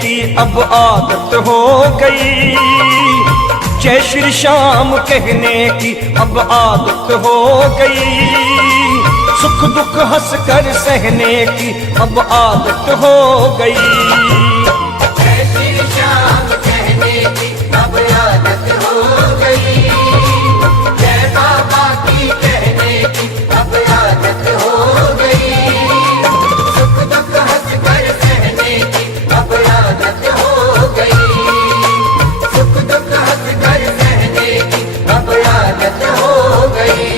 की अब आदत हो गई, जय श्री श्याम कहने की अब आदत हो गई, सुख दुख हंस कर सहने की अब आदत हो गई। जय श्री श्याम कहने की अब आदत हो गई, जय बाबा की कहने की अब आदत हो गई, सुख दुख हंस कर सहने की अब आदत हो गई, सुख दुख हंस कर सहने की अब आदत हो गई।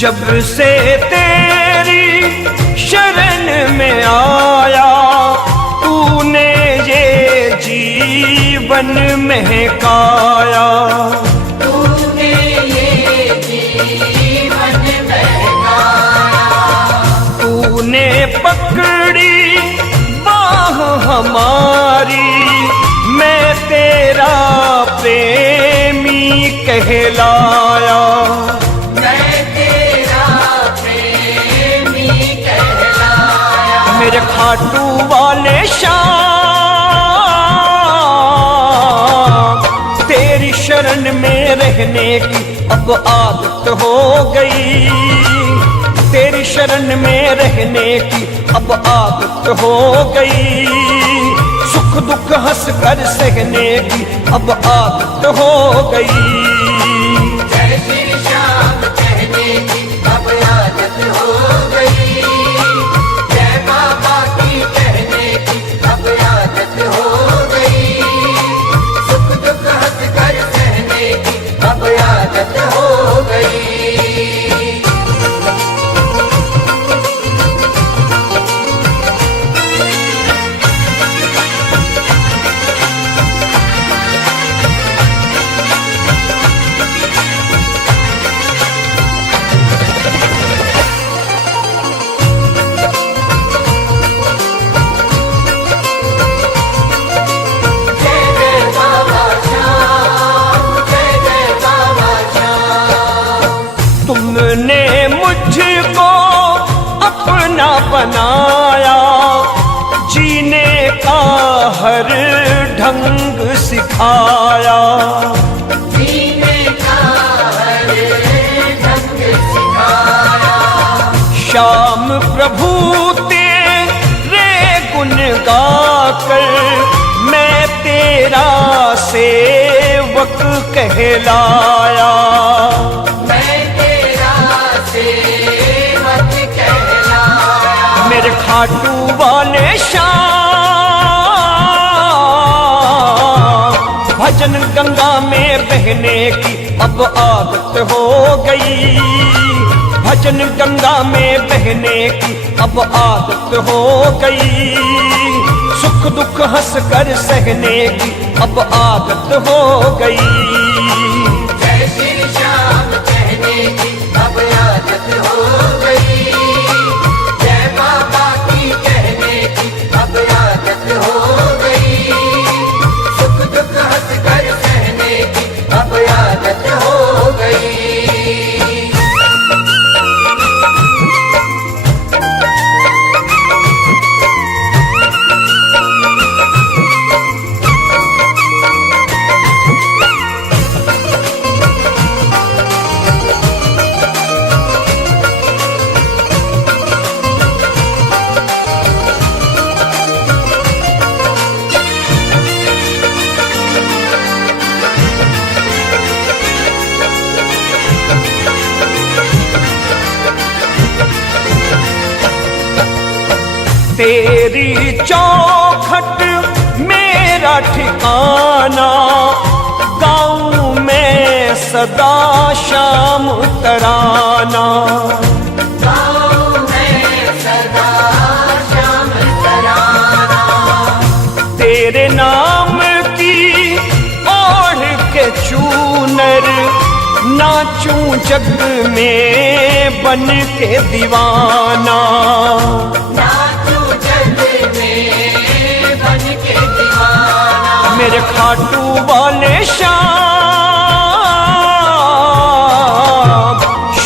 जब से तेरी शरण में आया, तूने ये जीवन महकाया, तूने ये जीवन महकाया, तूने पकड़ी बाह हमारी, मैं तेरा प्रेमी कहलाया, मेरे खाटू वाले श्याम, तेरी शरण में रहने की अब आदत हो गई, तेरी शरण में रहने की अब आदत हो गई, सुख दुख हंस कर सहने की अब आदत हो गई। जय श्री श्याम कहने की अब आदत हो गई, बाबा की कहने की अब आदत हो गई, सुख दुख हंस कर सहने की अब आदत हो गई। तुमने मुझको अपना बनाया, जीने का हर ढंग सिखाया, जीने का हर ढंग सिखाया, श्याम प्रभु तेरे गुण गाकर मैं तेरा सेवक कहलाया, मेरे खाटू वाले श्याम, भजन गंगा में बहने की अब आदत हो गई, भजन गंगा में बहने की अब आदत हो गई, सुख दुख हंस कर सहने की अब आदत हो गई। जय श्री श्याम कहने की अब आदत हो गई, जय बाबा की कहने की अब आदत हो गई, सुख दुख हंस कर सहने की अब आदत हो गई। तेरी चौखट मेरा ठिकाना, गाँव में सदा शाम तराना, गाँव नाचूं जग में बन के दीवाना, नाचूं जग में बन के दीवाना। मेरे खाटू वाले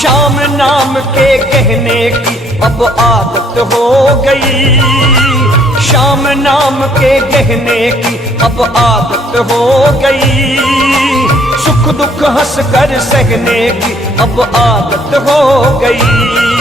शाम नाम के कहने की अब आदत हो गई, शाम नाम के कहने की अब आदत हो गई, सुख दुख हंस कर सहने की अब आदत हो गई।